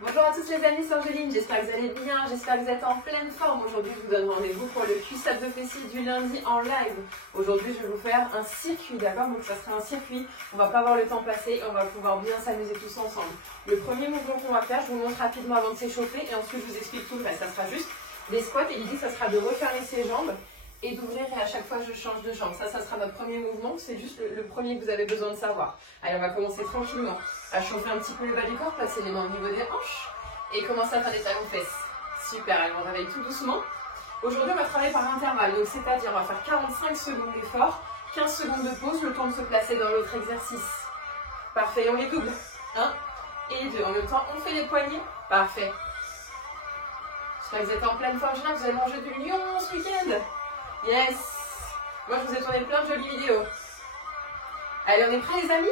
Bonjour à tous les amis, c'est Angeline, j'espère que vous allez bien, j'espère que vous êtes en pleine forme. Aujourd'hui je vous donne rendez-vous pour le cuissage de fessiers du lundi en live. Aujourd'hui je vais vous faire un circuit, d'accord? Donc ça sera un circuit, on va pas voir le temps passer, on va pouvoir bien s'amuser tous ensemble. Le premier mouvement qu'on va faire, je vous montre rapidement avant de s'échauffer et ensuite je vous explique tout le reste. Ça sera juste des squats et l'idée ça sera de refermer ses jambes et d'ouvrir et à chaque fois je change de jambe. Ça sera notre premier mouvement, c'est juste le premier que vous avez besoin de savoir. Allez, on va commencer tranquillement à chauffer un petit peu le bas du corps, passer les mains au niveau des hanches et commencer à faire des talons fesses. Super, allez, on réveille tout doucement. Aujourd'hui, on va travailler par intervalle, donc c'est-à-dire on va faire 45 secondes d'effort, 15 secondes de pause, le temps de se placer dans l'autre exercice. Parfait, et on les double. 1 et 2. En même temps, on fait les poignets. Parfait. J'espère que vous êtes en pleine forme. Vous avez mangé du lion ce week-end. Yes. Moi, je vous ai tourné plein de jolies vidéos. Allez, on est prêts les amis?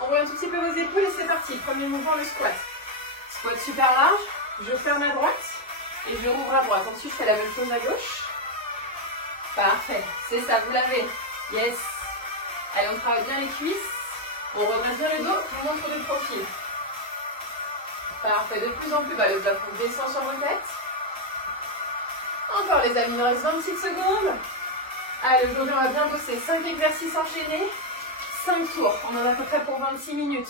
On voit un tout petit peu vos épaules et c'est parti. Premier mouvement, le squat. Squat super large. Je ferme à droite et je rouvre à droite. Ensuite, je fais la même chose à gauche. Parfait. C'est ça, vous l'avez. Yes. Allez, on travaille bien les cuisses. On redresse bien le dos. On montre de profil. Parfait. De plus en plus bas. Le plafond descend sur vos têtes. Encore les amis, il nous reste 20 petites secondes. Allez, aujourd'hui on va bien bosser. 5 exercices enchaînés, 5 tours. On en a à peu près pour 26 minutes.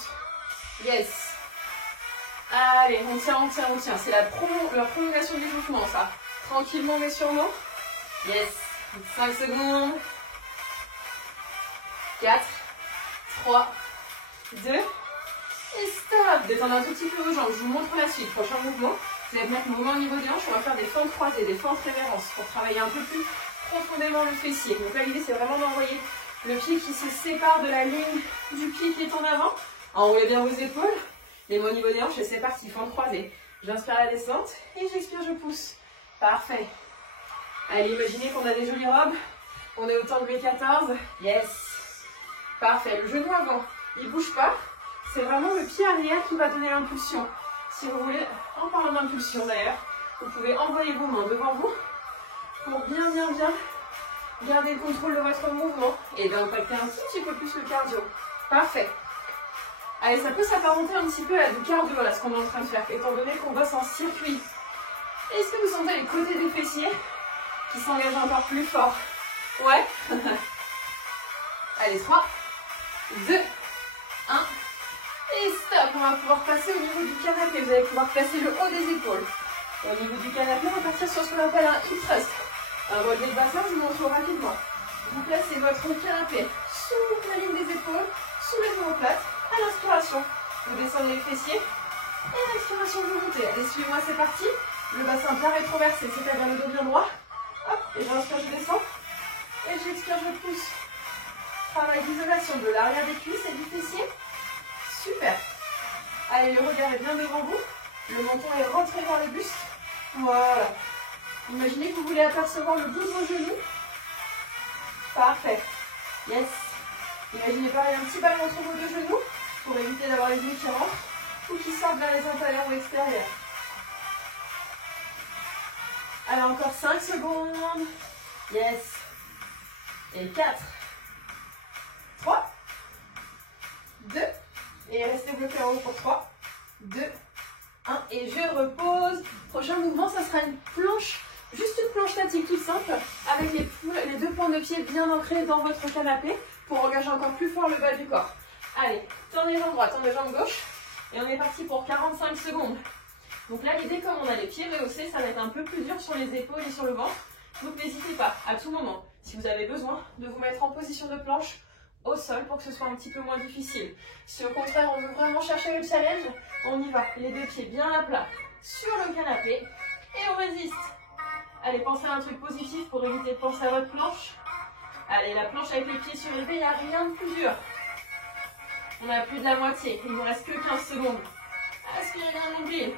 Yes. Allez, on tient, on tient, on tient. C'est la prolongation du mouvement, ça. Tranquillement mais sûrement. Yes. 5 secondes. 4, 3, 2. Et stop. Détendez un tout petit peu vos jambes. Je vous montre la suite. Prochain mouvement. Vous allez mettre le mouvement au niveau des hanches, on va faire des fentes croisées, des fentes révérences pour travailler un peu plus profondément le fessier. Donc là, l'idée, c'est vraiment d'envoyer le pied qui se sépare de la ligne du pied qui est en avant. Enroulez bien vos épaules, les mains au niveau des hanches et c'est parti, fente croisée. J'inspire la descente et j'expire, je pousse. Parfait. Allez, imaginez qu'on a des jolies robes. On est au temps de Louis XIV. Yes. Parfait. Le genou avant, il ne bouge pas. C'est vraiment le pied arrière qui va donner l'impulsion. Si vous voulez, en parlant d'impulsion d'ailleurs, vous pouvez envoyer vos mains devant vous pour bien garder le contrôle de votre mouvement et d'impacter un tout petit peu plus le cardio. Parfait. Allez, ça peut s'apparenter un petit peu à du cardio là, ce qu'on est en train de faire, étant donné qu'on bosse en circuit. Est-ce que vous sentez les côtés des fessiers qui s'engagent encore plus fort? Ouais. Allez, 3, 2, 1. Et stop, on va pouvoir passer au niveau du canapé. Vous allez pouvoir placer le haut des épaules. Au niveau du canapé, on va partir sur ce qu'on appelle un hip thrust. Un relevé de bassin, je vous montre rapidement. Vous placez votre canapé sous la ligne des épaules, sous les omoplates. À l'inspiration, vous descendez les fessiers. Et à l'expiration, vous montez. Allez, suivez-moi, c'est parti. Le bassin bien rétroversé, c'est-à-dire le dos bien droit. Hop, et j'inspire, je descends. Et j'expire, je pousse. Travail d'isolation de l'arrière des cuisses et du fessier. Super. Allez, le regard est bien devant vous. Le menton est rentré vers le buste. Voilà. Imaginez que vous voulez apercevoir le bout de vos genoux. Parfait. Yes. Imaginez pareil un petit ballon entre vos deux genoux pour éviter d'avoir les genoux qui rentrent ou qui sortent vers les intérieurs ou extérieurs. Allez, encore 5 secondes. Yes. Et 4, 3, 2. Et restez bloqué en haut pour 3, 2, 1. Et je repose. Prochain mouvement, ça sera une planche, juste une planche statique toute simple, avec les deux points de pied bien ancrés dans votre canapé pour engager encore plus fort le bas du corps. Allez, tendez les jambes droites, tendez les jambes gauche. Et on est parti pour 45 secondes. Donc là, l'idée, comme on a les pieds rehaussés, ça va être un peu plus dur sur les épaules et sur le ventre. Donc n'hésitez pas, à tout moment, si vous avez besoin, de vous mettre en position de planche au sol pour que ce soit un petit peu moins difficile. Si au contraire on veut vraiment chercher le challenge, on y va. Les deux pieds bien à plat sur le canapé et on résiste. Allez, pensez à un truc positif pour éviter de penser à votre planche. Allez, la planche avec les pieds surélevés, il n'y a rien de plus dur. On a plus de la moitié, il ne nous reste que 15 secondes. Aspirez bien le nombril.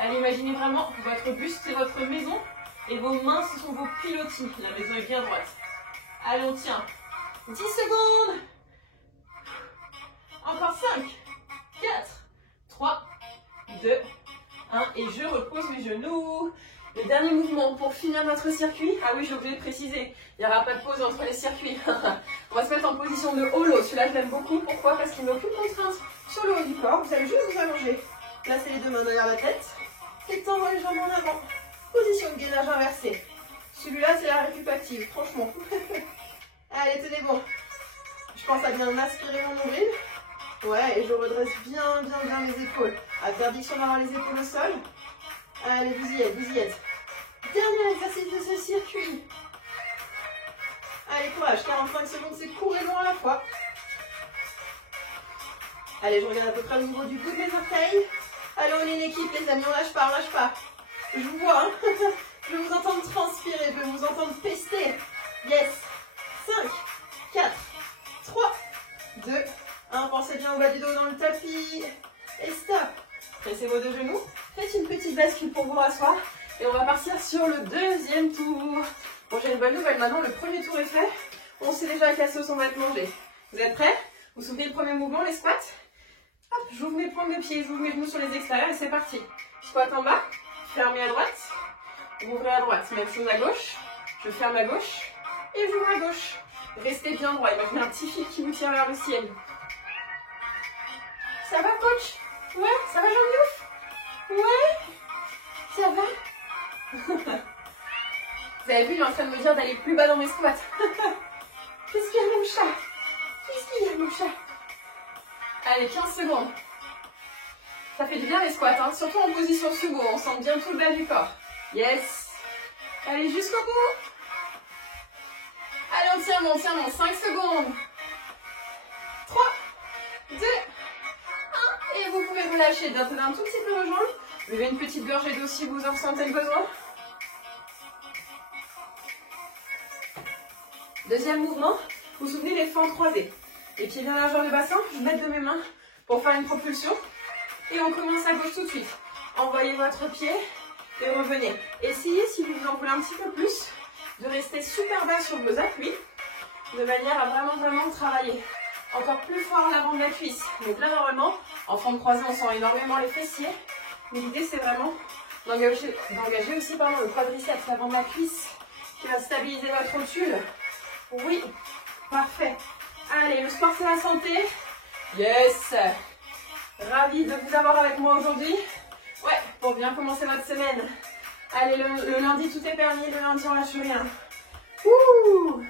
Allez, imaginez vraiment votre buste, c'est votre maison et vos mains, ce sont vos pilotis. La maison est bien droite. Allez, on tient. 10 secondes. Encore 5, 4, 3, 2, 1. Et je repose mes genoux. Le dernier mouvement pour finir notre circuit. Ah oui, j'ai oublié de préciser, il n'y aura pas de pause entre les circuits. On va se mettre en position de holo. Celui-là, je l'aime beaucoup. Pourquoi? Parce qu'il n'a aucune contrainte sur le haut du corps. Vous allez juste vous allonger Placez les deux mains derrière la tête. Étends les jambes en avant. Position de gainage inversée. Celui-là, c'est la récup active, franchement. Allez, tenez bon. Je pense à bien aspirer mon nombril. Ouais, et je redresse bien mes épaules. Interdiction d'avoir les épaules au sol. Allez, vous y êtes, vous y êtes. Dernier exercice de ce circuit. Allez, courage, 45 secondes, c'est court et long à la fois. Allez, je regarde à peu près au niveau du bout de mes orteils. Allez, on est une équipe, les amis, on lâche pas, on lâche pas. Je vous vois, hein. Je vais vous entendre transpirer, je vais vous entendre pester. Yes. 5, 4, 3, 2, 1. Pensez bien au bas du dos dans le tapis. Et stop. Pressez vos deux genoux. Faites une petite bascule pour vous rasseoir. Et on va partir sur le deuxième tour. Bon, j'ai une bonne nouvelle maintenant, le premier tour est fait. On sait déjà que la sauce, on va être mangé. Vous êtes prêts? Vous vous souvenez le premier mouvement, les squats? Hop, j'ouvre mes pointes de pied, j'ouvre mes genoux sur les extérieurs et c'est parti. Squat en bas, fermez à droite, ouvrez à droite. Même chose à gauche, je ferme à gauche et j'ouvre à gauche. Restez bien droit, imaginez un petit fil qui vous tire vers le ciel. Ça va, coach? Ouais, ça va, Jean-Youf? Ouais, ça va? Vous avez vu, il est en train de me dire d'aller plus bas dans mes squats. Qu'est-ce qu'il y a, mon chat? Qu'est-ce qu'il y a, mon chat? Allez, 15 secondes. Ça fait du bien les squats, hein, surtout en position sumo. On sent bien tout le bas du corps. Yes. Allez, jusqu'au bout. Allez, on tient bon, 5 secondes. 3, 2, 1. Et vous pouvez relâcher d'un tout petit peu vos jambes. Levez une petite gorgée d'eau si vous en ressentez le besoin. Deuxième mouvement, vous vous souvenez les fentes croisées. Les pieds bien largeur de bassin, je mets de mes mains pour faire une propulsion. Et on commence à gauche tout de suite. Envoyez votre pied et revenez. Essayez, si vous en voulez un petit peu plus, de rester super bas sur vos appuis, de manière à vraiment travailler encore plus fort l'avant de la cuisse. Donc là, normalement, en fente croisée, on sent énormément les fessiers. Mais l'idée, c'est vraiment d'engager aussi le quadriceps, l'avant de la cuisse, qui va stabiliser votre rotule. Oui, parfait. Allez, le sport, c'est la santé. Yes. Ravi de vous avoir avec moi aujourd'hui. Ouais, pour bien commencer votre semaine. Allez, le lundi, tout est permis. Le lundi, on lâche rien. Ouh,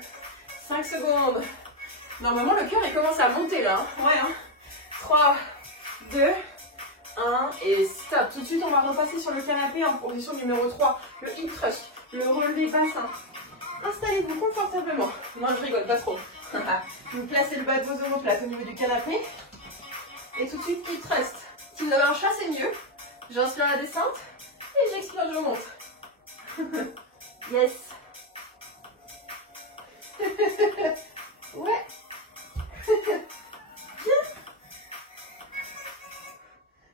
5 secondes. Normalement, le cœur, il commence à monter là. Hein. Ouais, hein. 3, 2, 1 et stop. Tout de suite, on va repasser sur le canapé en position numéro 3. Le hip thrust, le relevé bassin. Installez-vous confortablement. Non, je rigole pas trop. Vous placez le bas de vos omoplates au niveau du canapé. Et tout de suite, hip thrust. Si vous avez un chat, c'est mieux. J'inspire la descente et j'expire, je monte. Yes. Ouais. Bien.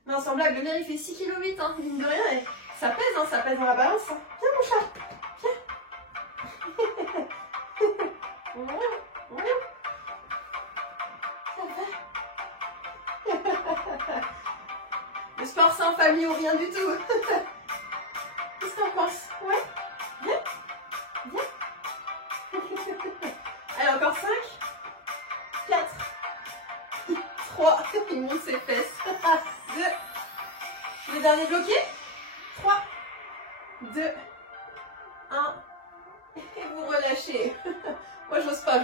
Non, sans blague, le mien il fait 6,8 kg, hein, mine de rien. Et ça pèse dans la balance. Hein. Viens, mon chat. Viens. Ouais. Ça va. Le sport sans famille ou rien du tout. Qu'est-ce que t'en penses? Ouais. Viens. Allez, encore 5, 4, 3, il monte ses fesses. 2, le dernier bloqué. 3, 2, 1. Et vous relâchez. Moi, j'ose pas.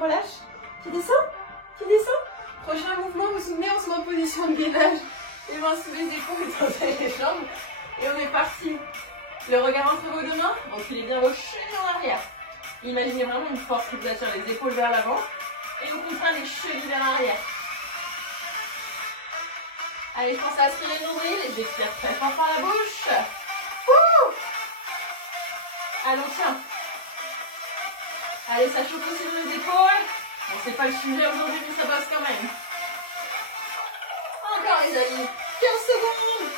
Relâche. Tu descends. Prochain mouvement, vous vous souvenez, on se met en position de gainage. Les mains sous les épaules, tendez les jambes. Et on est parti. Le regard entre vos deux mains. Enfilez bien vos chevilles en arrière. Imaginez vraiment une force qui vous attire les épaules vers l'avant. Et on contraint les chevilles vers l'arrière. Allez, je pense à aspirer le nombril et j'expire très fort par la bouche. Ouh! Allez, on tient. Allez, ça chauffe aussi dans les épaules. Bon, c'est pas le sujet aujourd'hui, mais ça passe quand même. Encore les amis. 15 secondes.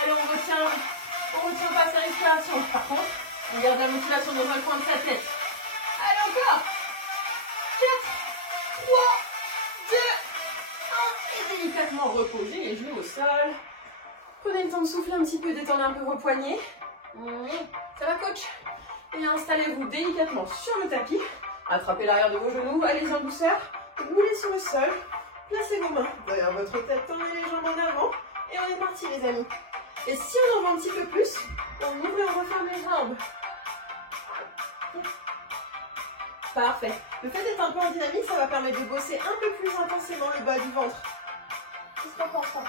Allez, on retient pas sa respiration. Par contre, on garde la motivation dans un coin de sa tête. Allez, encore. 4, 3, 2, 1. Et délicatement reposez les genoux au sol. Prenez le temps de souffler un petit peu, détendre un peu vos poignets. Ça va, coach? Et installez-vous délicatement sur le tapis. Attrapez l'arrière de vos genoux, allez-y en douceur. Roulez sur le sol. Placez vos mains derrière votre tête, tendez les jambes en avant. Et on est parti les amis. Et si on en va un petit peu plus, on ouvre et on referme les jambes. Parfait. Le fait d'être un peu en dynamique, ça va permettre de bosser un peu plus intensément le bas du ventre. Qu'est-ce qu'on pense pas?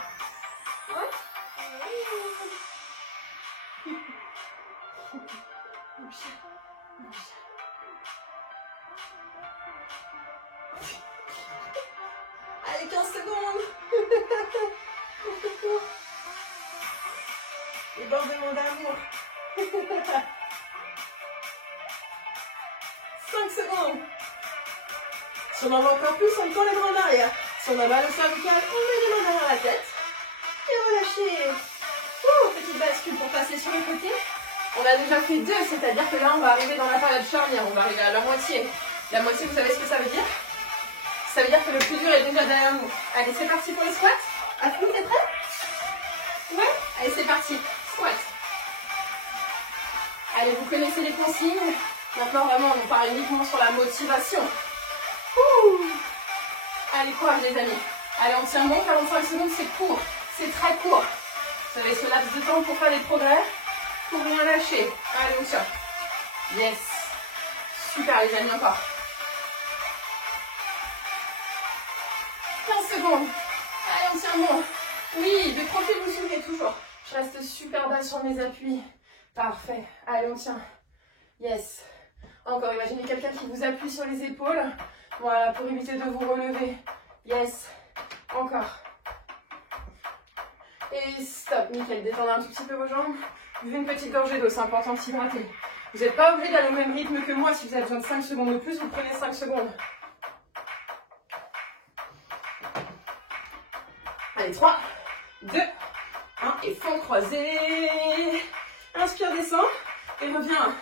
Ouais. Allez, 15 secondes. Débordement d'amour. 5 secondes. Si on en va encore plus, on tend les bras en arrière. Si on a mal au cervical, on met les mains derrière la tête. Et relâchez. Petite bascule pour passer sur le côté. On a déjà fait 2, c'est-à-dire que là, on va arriver dans la période charnière. On va arriver à la moitié. La moitié, vous savez ce que ça veut dire? Ça veut dire que le plus dur est déjà derrière nous. Allez, c'est parti pour les squats. Afou, t'es prêt? Ouais. Allez, c'est parti. Squat. Allez, vous connaissez les consignes. Maintenant, vraiment, on part uniquement sur la motivation. Allez, courage les amis. Allez, on tient bon, 45 secondes, c'est court. C'est très court. Vous avez ce laps de temps pour faire des progrès, pour rien lâcher. Allez, on tient. Yes. Super les amis, encore. 15 secondes. Allez, on tient bon. Oui, de profil, vous souvenez toujours. Je reste super bas sur mes appuis. Parfait. Allez, on tient. Yes. Encore, imaginez quelqu'un qui vous appuie sur les épaules. Voilà, pour éviter de vous relever. Yes. Encore. Et stop, nickel. Détendez un tout petit peu vos jambes. Buvez une petite gorgée d'eau, c'est important de s'hydrater. Vous n'êtes pas obligé d'aller au même rythme que moi. Si vous avez besoin de 5 secondes de plus, vous prenez 5 secondes. Allez, 3, 2, 1. Et fond croisé. Inspire, descend. Et reviens.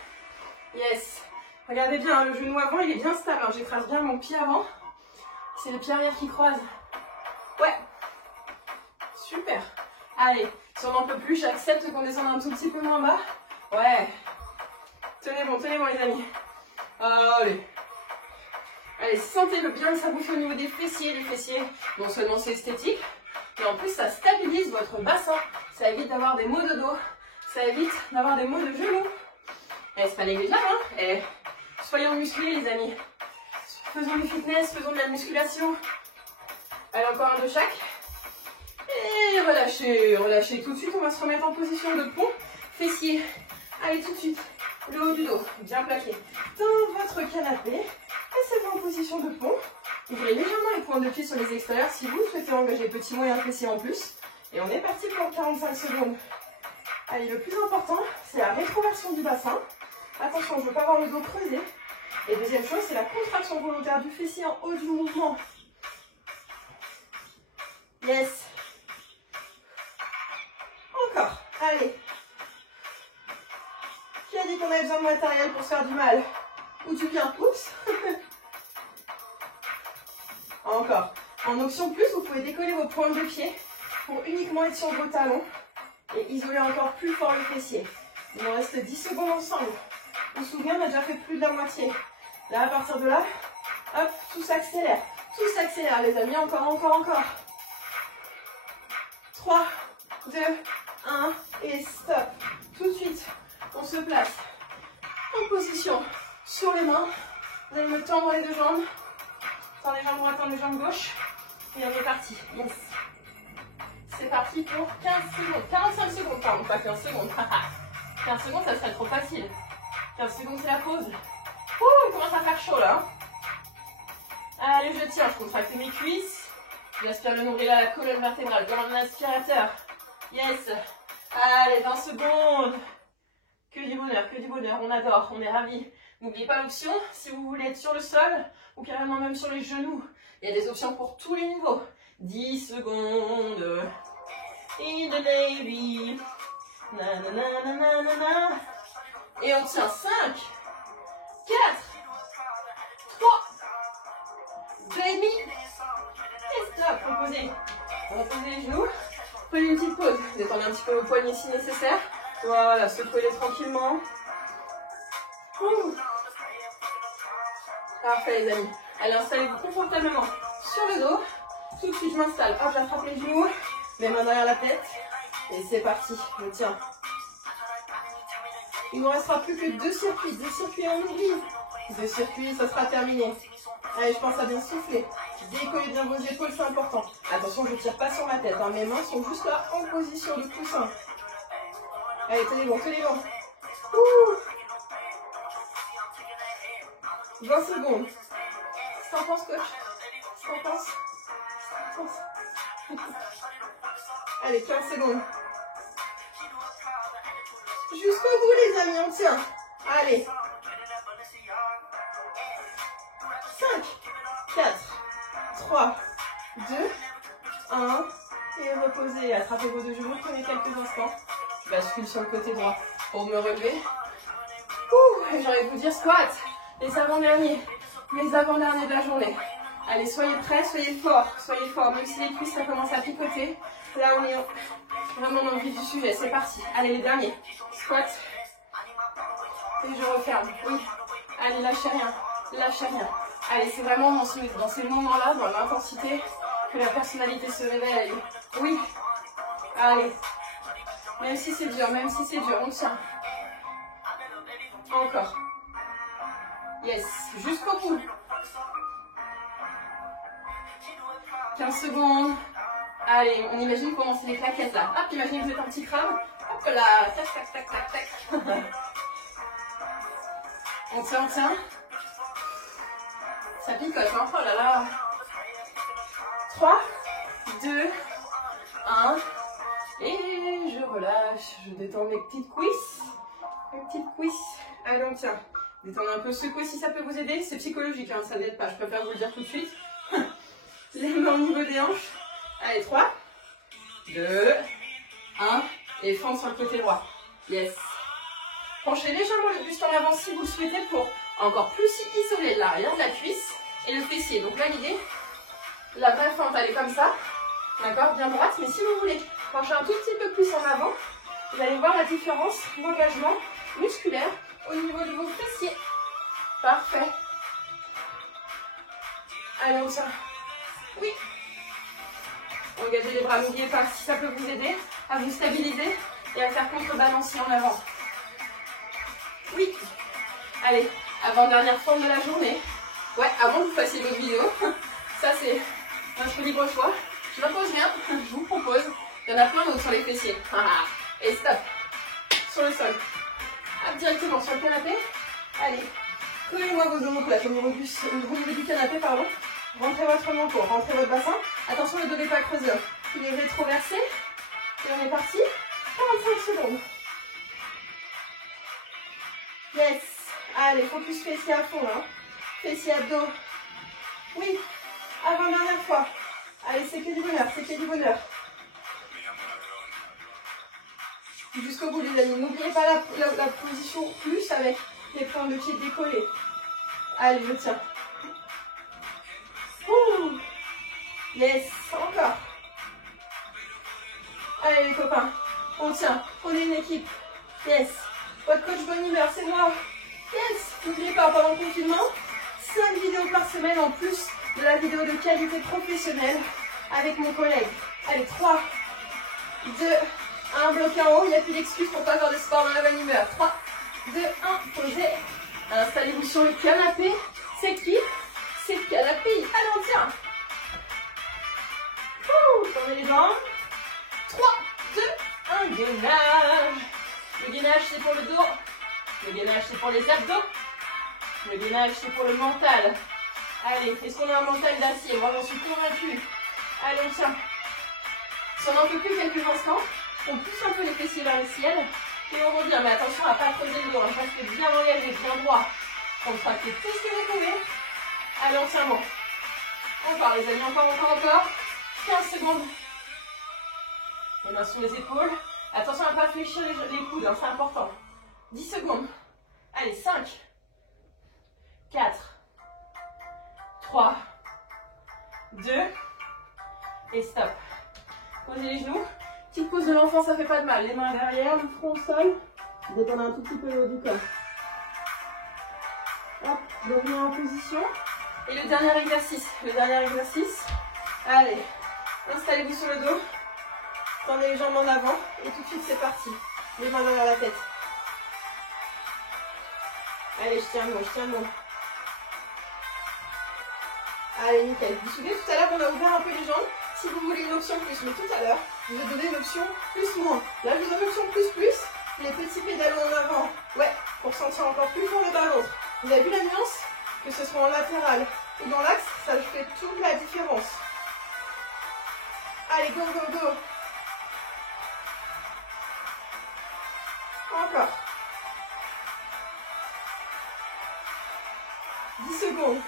Yes. Regardez bien, le genou avant, il est bien stable. Alors, j'écrase bien mon pied avant. C'est le pied arrière qui croise. Ouais. Super. Allez, si on n'en peut plus, j'accepte qu'on descende un tout petit peu moins bas. Ouais. Tenez bon les amis. Allez. Allez, sentez-le bien, ça bouffe au niveau des fessiers. Les fessiers, non seulement c'est esthétique, mais en plus ça stabilise votre bassin. Ça évite d'avoir des maux de dos. Ça évite d'avoir des maux de genoux. Et c'est pas négligeable, hein. Et soyons musclés les amis. Faisons du fitness, faisons de la musculation. Allez, encore un de chaque. Et relâchez, relâchez. Tout de suite, on va se remettre en position de pont. Fessiers. Allez, tout de suite. Le haut du dos, bien plaqué. Dans votre canapé. Passez-vous en position de pont. Ouvrez légèrement les pointes de pied sur les extérieurs si vous souhaitez engager petit, moyen, fessier en plus. Et on est parti pour 45 secondes. Allez, le plus important, c'est la rétroversion du bassin. Attention, je ne veux pas avoir le dos creusé. Et deuxième chose, c'est la contraction volontaire du fessier en haut du mouvement. Yes. Encore. Allez. Qui a dit qu'on avait besoin de matériel pour se faire du mal? Ou du bien pouce? Encore. En option plus, vous pouvez décoller vos pointes de pied pour uniquement être sur vos talons et isoler encore plus fort le fessier. Il nous reste 10 secondes ensemble. Vous vous souvenez, on a déjà fait plus de la moitié. Là, à partir de là, hop, tout s'accélère. Tout s'accélère, les amis. Encore, encore, encore. 3, 2, 1 et stop. Tout de suite, on se place en position sur les mains. Vous allez me tendre les deux jambes. Tendre les jambes droites, tendre les jambes gauches. Et on est parti. Yes. C'est parti pour 15 secondes. 45 secondes, pardon, pas 15 secondes. 15 secondes, ça serait trop facile. 15 secondes, c'est la pause. Ouh, il commence à faire chaud là. Allez, je tiens, je contracte mes cuisses. J'aspire le nombril à la colonne vertébrale comme un aspirateur. Yes. Allez, 20 secondes. Que du bonheur, on adore, on est ravis. N'oubliez pas l'option, si vous voulez être sur le sol ou carrément même sur les genoux. Il y a des options pour tous les niveaux. 10 secondes. In the baby. Na na na na na na na. Et on tient 5, 4, 3, 2 et demi. Et stop, reposez. Reposez les genoux. Prenez une petite pause. Détendez un petit peu vos poignets si nécessaire. Voilà, secouez-les tranquillement. Ouh. Parfait les amis. Allez, installez-vous confortablement sur le dos. Tout de suite, je m'installe. Hop, j'attrape les genoux. Mes mains derrière la tête. Et c'est parti. Je tiens. Il ne nous restera plus que 2 circuits. 2 circuits en oubli. 2 circuits, ça sera terminé. Allez, je pense à bien souffler. Décollez bien vos épaules, c'est important. Attention, je ne tire pas sur ma tête. Hein. Mes mains sont juste là en position de coussin. Allez, tenez bon, tenez bon. Ouh. 20 secondes. Qu'est-ce que t'en penses, coach? Qu'est-ce que t'en penses? Allez, 15 secondes. Jusqu'au bout, les amis, on tient. Allez. 5, 4, 3, 2, 1. Et reposez. Attrapez vos deux genoux. Prenez quelques instants. Je bascule sur le côté droit pour me relever. J'ai envie de vous dire squat. Les avant-derniers. Les avant-derniers de la journée. Allez, soyez prêts, soyez forts. Soyez forts. Même si les cuisses, ça commence à picoter. Là, on est vraiment dans le vif du sujet. C'est parti. Allez, les derniers. Squat. Et je referme. Oui. Allez, lâchez rien. Lâchez rien. Allez, c'est vraiment dans ces moments-là, dans l'intensité, que la personnalité se révèle. Oui. Allez. Même si c'est dur, on tient. Encore. Yes. Jusqu'au bout. 15 secondes. Allez, on imagine commencer les claquettes là. Hop, imaginez que vous êtes un petit crabe. Hop là. Tac, tac, tac, tac, tac. On tient, on tient. Ça picote, hein. Oh là là. 3, 2, 1. Et je relâche. Je détends mes petites cuisses. Mes petites cuisses. Allez, on tient. Détendez un peu, secouez si ça peut vous aider. C'est psychologique, hein, ça n'aide pas. Je préfère vous le dire tout de suite. Les mains au niveau des hanches. Allez, 3, 2, 1. Et fente sur le côté droit. Yes. Penchez légèrement le buste en avant si vous le souhaitez pour encore plus isoler l'arrière de la cuisse et le fessier. Donc là, l'idée, la vraie fente, elle est comme ça. D'accord, bien droite. Mais si vous voulez pencher un tout petit peu plus en avant, vous allez voir la différence d'engagement musculaire au niveau de vos fessiers. Parfait. Allez, on tient. Oui. Engagez les bras, n'oubliez pas, si ça peut vous aider à vous stabiliser et à faire contrebalancer en avant. Oui. Allez, avant-dernière forme de la journée. Ouais, avant que vous fassiez votre vidéo. Ça, c'est notre libre choix. Je m'impose rien, je vous propose. Il y en a plein d'autres sur les fessiers. Et stop. Sur le sol. Hop, directement sur le canapé. Allez, collez-moi vos omoplates au niveau du canapé, pardon. Rentrez votre manteau, rentrez votre bassin. Attention, le dos n'est pas creusé. Il est rétroversé. Et on est parti. 45 secondes. Yes. Allez, focus fessier à fond, hein. Fessier abdos. Oui. Avant-dernière fois. Allez, c'est que du bonheur, c'est que du bonheur. Jusqu'au bout, les amis. N'oubliez pas la position plus avec les points de pied décollés. Allez, je tiens. Ouh. Yes. Encore. Allez, les copains. On tient. On est une équipe. Yes. Votre coach bonne humeur, c'est moi. Yes. N'oubliez pas, pendant le confinement, 5 vidéos par semaine en plus de la vidéo de qualité professionnelle avec mon collègue. Allez, 3, 2, 1, bloqué en haut. Il n'y a plus d'excuses pour pas faire de sport dans la bonne humeur. 3, 2, 1, posez. Installez-vous sur le canapé. C'est qui? C'est le canapé. Allez, on tient. Tournez les jambes. 3, 2, 1, gainage. Le gainage, c'est pour le dos. Le gainage, c'est pour les abdos. Le gainage, c'est pour le mental. Allez, est-ce qu'on a un mental d'acier? Moi, j'en suis convaincue. Allez, on tient. Si on n'en peut plus quelques instants, on pousse un peu les fessiers vers le ciel. Et on revient. Mais attention à ne pas creuser le dos. Hein. Restez bien engagé, bien droit. On tractez tout ce que vous pouvez. Allez, on tient bon. Encore, les amis. Encore. 15 secondes. Les mains sur les épaules. Attention à ne pas fléchir les coudes. Hein, c'est important. 10 secondes. Allez, 5, 4, 3, 2, et stop. Posez les genoux. Petite pause de l'enfant, ça fait pas de mal. Les mains derrière, le front au sol. Détendez un tout petit peu le haut du corps. Hop, revenez en position. Et le dernier exercice. Allez, installez-vous sur le dos. Tendez les jambes en avant. Et tout de suite, c'est parti. Les mains derrière la tête. Allez, je tiens bon, je tiens bon. Allez, nickel. Vous vous souvenez, tout à l'heure, on a ouvert un peu les jambes. Si vous voulez une option plus, mais tout à l'heure, je vous ai donné une option plus-moins. Là, je vous donne l'option plus-plus. Les petits pédalos en avant. Ouais, pour sentir encore plus fort le bas ventre. Vous avez vu la nuance? Que ce soit en latéral ou dans l'axe, ça fait toute la différence. Allez, go, go, go. Encore. 10 secondes.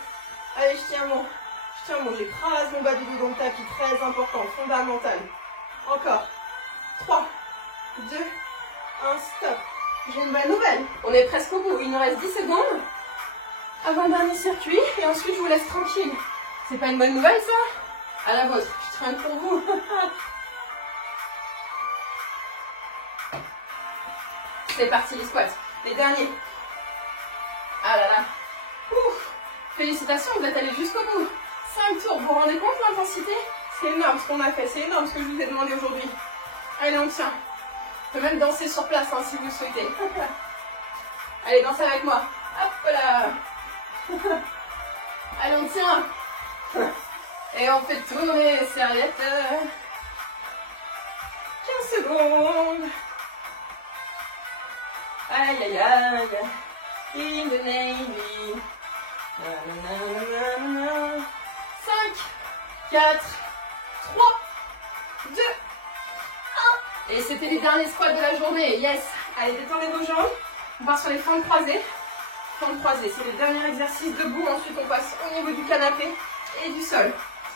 Allez, je tiens bon. Je tiens bon. J'écrase mon bas du dos dans le tapis. Très important, fondamental. Encore. 3, 2, 1, stop. J'ai une bonne nouvelle. On est presque au bout. Il nous reste 10 secondes avant le dernier circuit. Et ensuite, je vous laisse tranquille. C'est pas une bonne nouvelle, ça? À la vôtre. Je traîne pour vous. C'est parti, les squats. Les derniers. Ah là là. Ouf. Félicitations, vous êtes allés jusqu'au bout. 5 tours. Vous vous rendez compte l'intensité? C'est énorme ce qu'on a fait. C'est énorme ce que je vous ai demandé aujourd'hui. Allez, on tient. On peut même danser sur place hein, si vous le souhaitez. Allez, dansez avec moi. Hop là. Allez, on tient. Et on fait tourner les serviettes. 15 secondes. Aïe, aïe, aïe. In the Navy. 5, 4, 3, 2, 1. Et c'était les derniers squats de la journée. Yes. Allez, détendez vos jambes. On part sur les fentes croisées. Fentes croisées, c'est le dernier exercice debout. Ensuite, on passe au niveau du canapé et du sol.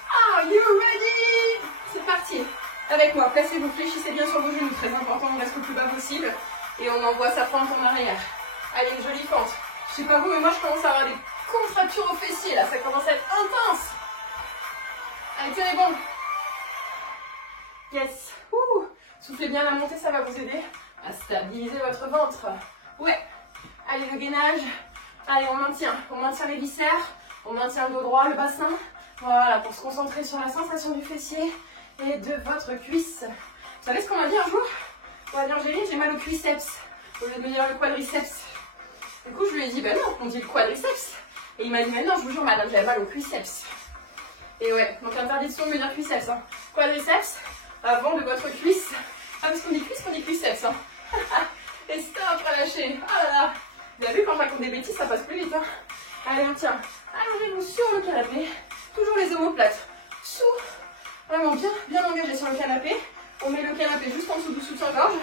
Are you ready? C'est parti. Avec moi, placez-vous, fléchissez bien sur vos genoux. Très important, on reste le plus bas possible. Et on envoie sa fente en arrière. Allez, une jolie fente. Je sais pas vous, mais moi, je commence à avoir des contractures aux fessiers. Là, ça commence à être intense. Allez, tenez bon. Yes. Ouh. Soufflez bien la montée, ça va vous aider à stabiliser votre ventre. Ouais. Allez, le gainage. Allez, on maintient les viscères. On maintient le dos droit, le bassin. Voilà, pour se concentrer sur la sensation du fessier et de votre cuisse. Vous savez ce qu'on m'a dit un jour? On m'a dit, Angéline, j'ai mal au cuiceps. Au lieu de me dire le quadriceps. Du coup, je lui ai dit, ben non, on dit le quadriceps. Et il m'a dit, mais non, je vous jure, madame, j'avais mal au cuiceps. Et ouais, donc interdiction de me dire cuiceps. Hein. Quadriceps, avant de votre cuisse. Ah, parce qu'on dit cuisse, qu'on dit cuiceps. Hein. Et stop, relâchez. Ah là là. Vous avez vu, quand je raconte des bêtises, ça passe plus vite. Hein. Allez, on tient. Allongez-vous sur le canapé. Toujours les omoplates. Sous. Vraiment bien engagé sur le canapé. On met le canapé juste en dessous du soutien-gorge.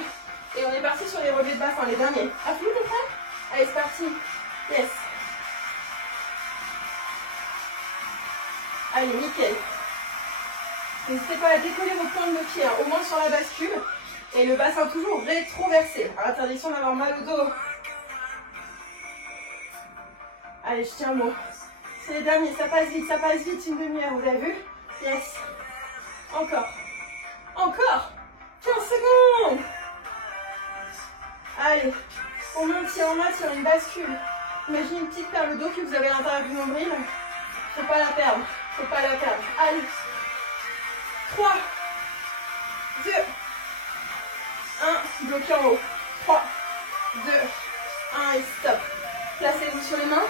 Et on est parti sur les relevés de bassin, les derniers. À flou, les frères? Allez, c'est parti. Yes. Allez, nickel. N'hésitez pas à décoller vos pointes de pied, hein, au moins sur la bascule. Et le bassin toujours rétroversé. Interdiction d'avoir mal au dos. Allez, je tiens bon. C'est les derniers, ça passe vite, une demi-heure, vous avez vu? Yes. Encore. Encore. 15 secondes. Allez, on maintient une bascule. Imaginez une petite perle d'eau que vous avez à l'intérieur du nombril. Faut pas la perdre. Allez. 3, 2, 1. Bloquez en haut. 3, 2, 1 et stop. Placez-vous sur les mains.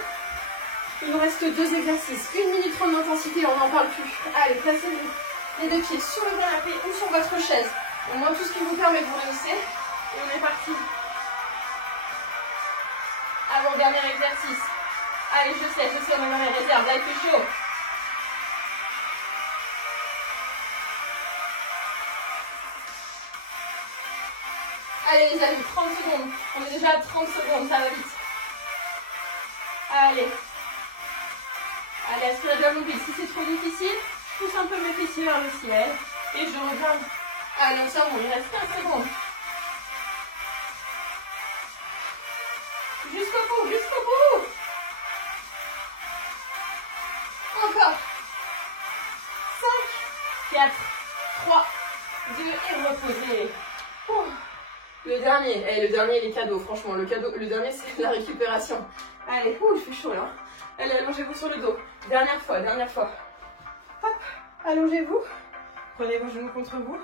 Il nous reste 2 exercices. 1 minute 30 d'intensité, on n'en parle plus. Allez, placez-vous les 2 pieds sur le canapé ou sur votre chaise. Au moins tout ce qui vous permet de vous réussir. Et on est parti. Avant-dernier exercice. Allez, je sais, on est dans les réserves. Là, il fait chaud. Allez les amis, 30 secondes. On est déjà à 30 secondes, ça va vite. Allez. Allez, aspirez de la montée. Si c'est trop difficile, je pousse un peu mes fessiers vers le ciel. Et je reviens. Allez, ça bon, il reste 15 secondes. Jusqu'au bout. Encore. 5, 4, 3, 2 et reposez. Ouh. Le dernier, il est cadeau, franchement. Le dernier, c'est la récupération. Allez, il fait chaud là. Allez, allongez-vous sur le dos. Dernière fois. Hop, Allongez-vous. Prenez vos genoux contre vous.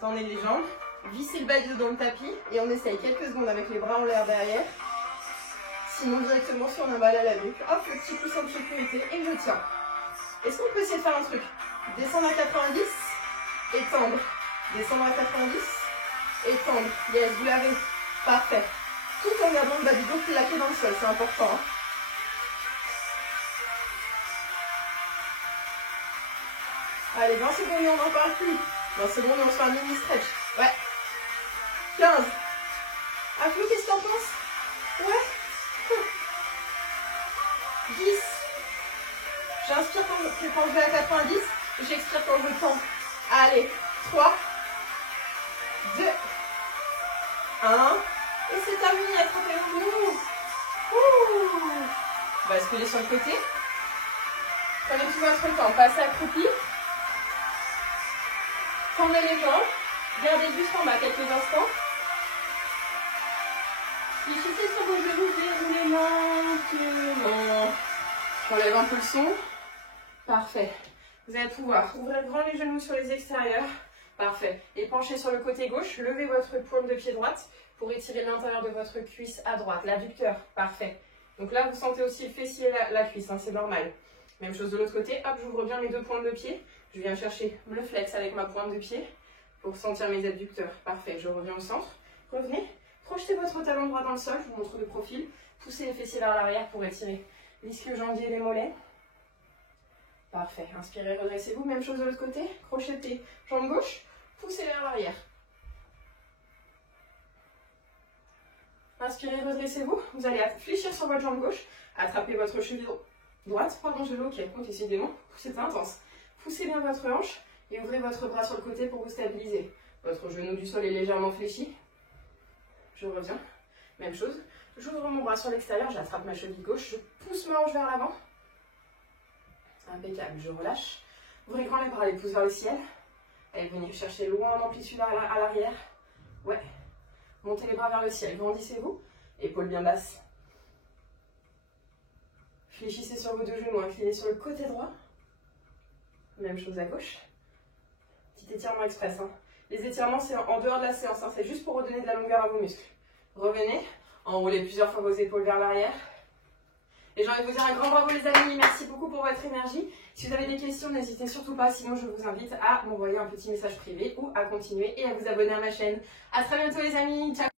Tendez les jambes. Vissez le bas du dos dans le tapis. Et on essaye quelques secondes avec les bras en l'air derrière. Sinon directement si on a mal à la nuque. Hop, le petit coussin de sécurité et je tiens. Est-ce qu'on peut essayer de faire un truc? Descendre à 90 et tendre. Descendre à 90 et tendre. Yes, vous l'avez. Parfait. Tout en gardant le bas du dos plaqué dans le sol, c'est important. Hein. Allez, 20 secondes et on n'en parle plus. 20 secondes et on se fait un mini stretch. Ouais. 15. Aflou, qu'est-ce que t'en penses? Ouais. 10. J'inspire quand je vais à 90. J'expire quand je tends. Allez. 3. 2. 1. Et c'est terminé. Attrapez-vous. Basculez sur le côté. Prenez tout votre temps. Passez accroupi. Tendez les jambes. Gardez le buste en bas quelques instants. Fléchissez sur vos genoux, déroulez lentement. J'enlève un peu le son. Parfait. Vous allez pouvoir ouvrir grand les genoux sur les extérieurs. Parfait. Et penchez sur le côté gauche. Levez votre paume de pied droite pour étirer l'intérieur de votre cuisse à droite. L'adducteur. Parfait. Donc là, vous sentez aussi le fessier et la cuisse. Hein, c'est normal. Même chose de l'autre côté. Hop, j'ouvre bien mes deux pointes de pied. Je viens chercher le flex avec ma pointe de pied pour sentir mes adducteurs. Parfait. Je reviens au centre. Revenez. Projetez votre talon droit dans le sol. Je vous montre de profil. Poussez les fessiers vers l'arrière pour étirer l'ischio-jambier et les mollets. Parfait. Inspirez, redressez-vous. Même chose de l'autre côté. Crochetez jambe gauche. Poussez vers l'arrière. Inspirez, redressez-vous. Vous allez fléchir sur votre jambe gauche. Attrapez votre cheville droite. Pardon, je vais ok. Décidément, c'est intense. Poussez bien votre hanche et ouvrez votre bras sur le côté pour vous stabiliser. Votre genou du sol est légèrement fléchi. Je reviens. Même chose. J'ouvre mon bras sur l'extérieur. J'attrape ma cheville gauche. Je pousse ma hanche vers l'avant. Impeccable. Je relâche. Ouvrez grand les bras, les pouces vers le ciel. Allez, venez chercher loin l'amplitude à l'arrière. Ouais. Montez les bras vers le ciel. Grandissez-vous. Épaules bien basses. Fléchissez sur vos deux genoux. Inclinez sur le côté droit. Même chose à gauche. Petit étirement express. Hein. Les étirements, c'est en dehors de la séance. Hein. C'est juste pour redonner de la longueur à vos muscles. Revenez. Enroulez plusieurs fois vos épaules vers l'arrière. Et j'ai envie de vous dire un grand bravo les amis. Merci beaucoup pour votre énergie. Si vous avez des questions, n'hésitez surtout pas. Sinon, je vous invite à m'envoyer un petit message privé ou à continuer et à vous abonner à ma chaîne. À très bientôt les amis. Ciao.